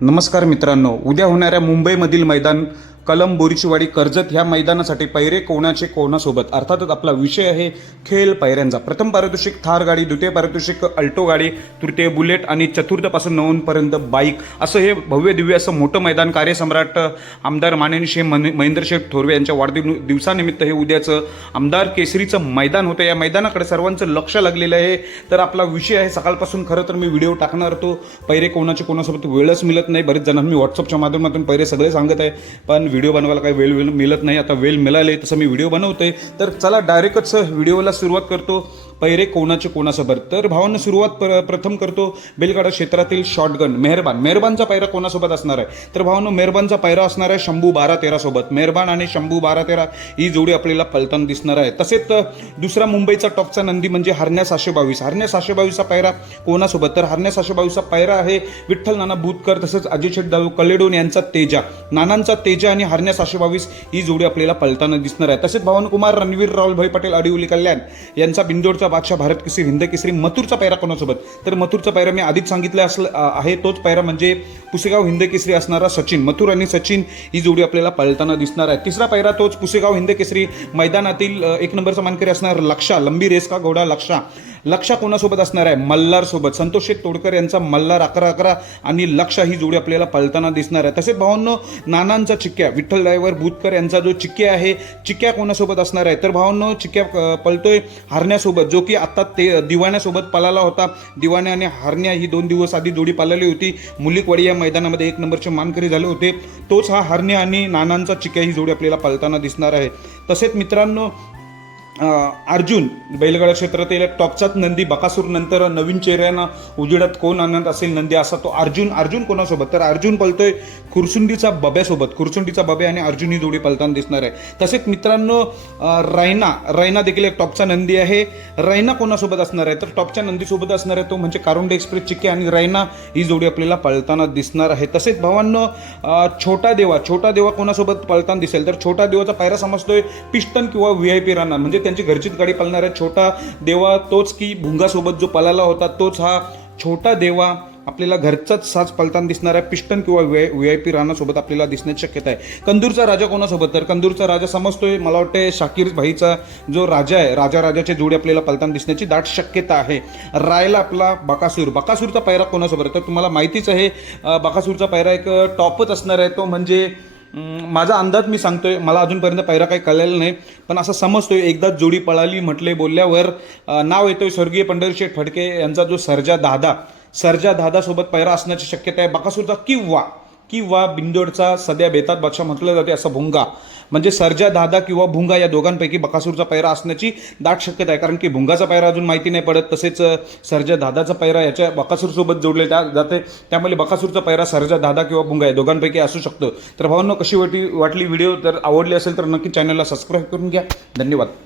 नमस्कार मित्रांनो, उद्या होणाऱ्या मुंबईमधील मैदान कलम बोरीचीवाडी कर्जत ह्या मैदानासाठी पैरे कोणाचे कोणासोबत अर्थातच आपला विषय आहे खेळ पैऱ्यांचा। प्रथम पारितोषिक थार गाडी, द्वितीय पारितोषिक अल्टो गाडी, तृतीय बुलेट आणि चतुर्थपासून नववीपर्यंत बाईक, असं हे भव्य दिव्य असं मोठं मैदान कार्यसम्राट आमदार माननीय महेंद्र शेठ थोरवे यांच्या वाढदिवसानिमित्त हे उद्याचं आमदार केसरीचं मैदान होतं। या मैदानाकडे सर्वांचं लक्ष लागलेलं आहे। तर आपला विषय आहे सकाळपासून खरं तर मी व्हिडिओ टाकणार होतो, पैरे कोणाचे कोणासोबत वेळच मिळत नाही। बरेच जणांना मी व्हॉट्सअपच्या माध्यमातून पैरे सगळे सांगत आहे, पण व्हिडिओ बनवायला काही वेळ मिळत नाही। आता वेळ मिळाले तसं मी व्हिडिओ बनवतोय, तर चला डायरेक्टच व्हिडिओला सुरुवात करतो। पैरे कोणाचे कोणासोबत, तर भावांना सुरुवात प्रथम करतो बैलगाडा क्षेत्रातील शॉटगन मेहरबानचा पैरा कोणासोबत असणार आहे? तर भावांनो, मेहरबानचा पैरा असणार आहे शंभू 12-13 सोबत। मेहरबान आणि शंभू 12-13 ही जोडी आपल्याला पलताना दिसणार आहे। तसेच दुसरा मुंबईचा टॉपचा नंदी म्हणजे हरण्या 722चा पैरा कोणासोबत? तर हरण्या 722चा पैरा आहे विठ्ठल नाना बुतकर तसंच अजय शेठ कलेडोन यांचा तेजा, नानांचा तेजा आणि हरण्या 722 ही जोडी आपल्याला पलताना दिसणार आहे। तसेच भावांनो, कुमार रणवीर राहुलभाई पटेल अडिवली कल्याण यांचा बिंदोडचा बादशाह भारत केसरी हिंद केसरी मथुरचा पैरा कोणासोबत? तर मथुरचा पैरा मी आधीच सांगितलं आहे, तोच पैरा म्हणजे पुसेगाव हिंद केसरी असणारा सचिन, मथुर आणि सचिन ही जोडी आपल्याला पळताना दिसणार आहे। तिसरा पैरा तोच पुसेगाव हिंद केसरी मैदानातील एक नंबरचा मानकरी असणार लक्षा, लंबी रेस का घोडा लक्षा कोणासोबत असणार आहे? मल्हार सोबत, संतोष शेठ तोडकर यांचा मल्हार 11-11 आणि लक्षा ही जोडी आपल्याला पळताना दिसणार आहे। तसेच भावांनो, नानांचा चिक्क्या विठ्ठल ड्रायव्हर बुतकर यांचा जो चिक्क्या आहे, चिक्क्या कोणासोबत असणार आहे? तर भावांनो, चिक्क्या पळतोय हरण्यासोबत, जो की आता ते दिवाण्यासोबत पळाला होता। दिवाण्या आणि हरण्या ही 2 दिवस आधी जोडी पळाली होती, मुलिकवाडी या मैदानामध्ये 1 नंबरचे मानकरी झाले होते। तोच हा हरण्या आणि नानांचा चिक्क्या ही जोडी आपल्याला पळताना दिसणार आहे। तसेच मित्रांनो, अर्जुन बैलगाडा क्षेत्रातील एक टॉपचाच नंदी, बकासूर नंतर नवीन चेहऱ्यानं उजेडात कोण आणत असेल नंदी असा तो अर्जुन कोणासोबत? तर अर्जुन पळतोय खुरसुंडीचा बब्यासोबत, खुरसुंडीचा बब्या आणि अर्जुन ही जोडी पळताना दिसणार आहे। तसेच मित्रांनो, रैना देखील एक टॉपचा नंदी आहे। रैना कोणासोबत असणार आहे? तर टॉपच्या नंदीसोबत असणार आहे तो म्हणजे कारुंडे एक्सप्रेस चिक्के आणि रैना ही जोडी आपल्याला पळताना दिसणार आहे। तसेच भावांनो, छोटा देवा कोणासोबत पळताना दिसेल? तर छोटा देवाचा पायरा समजतोय पिस्टन किंवा VIP राहणार, म्हणजे त्यांची घरचीच गाडी पळणार आहे। छोटा देवा तोच की भुंगासोबत जो पळाला होता, तोच हा छोटा देवा आपल्याला घरचाच साज पळताना दिसणार आहे। पिस्टन किंवा VIP राणासोबत आपल्याला दिसण्याची शक्यता आहे। कंदूरचा राजा कोणासोबत? तर कंदूरचा राजा समजतोय मला वाटते शाकीर भाईचा जो राजा आहे, राजाची जोडी आपल्याला पळताना दिसण्याची दाट शक्यता आहे। रायला आपला बकासूरचा पैरा कोणासोबत? तर तुम्हाला माहितीच आहे, बकासूरचा पैरा एक टॉपच असणार आहे। तो म्हणजे माझा अंदाज मी सांगतोय, मला अजूनपर्यंत पैरा काही कळलेला नाही, पण असं समजतोय एकदाच जोडी पळाली म्हटले बोलल्यावर नाव येतोय स्वर्गीय पंढरीशेठ फडके यांचा जो सर्जा दादा सोबत पैरा असण्याची शक्यता आहे बकासूरचा किंवा बिंदोडचा सध्या बेतात बादशाह म्हटलं जाते असं भुंगा, म्हणजे सर्जा दादा किंवा भुंगा या दोघांपैकी बकासूरचा पैरा असण्याची दाट शक्यता आहे। कारण की भुंगाचा पैरा अजून माहिती नाही पडत, तसेच सर्जा दादाचा पैरा याच्या बकासूरसोबत जोडले जाते, त्यामुळे बकासूरचा पैरा सर्जा दादा किंवा भुंगा या दोघांपैकी असू शकतो। तर भावांनो, कशी वाटली व्हिडिओ? तर आवडली असेल तर नक्की चॅनलला सबस्क्राईब करून घ्या। धन्यवाद।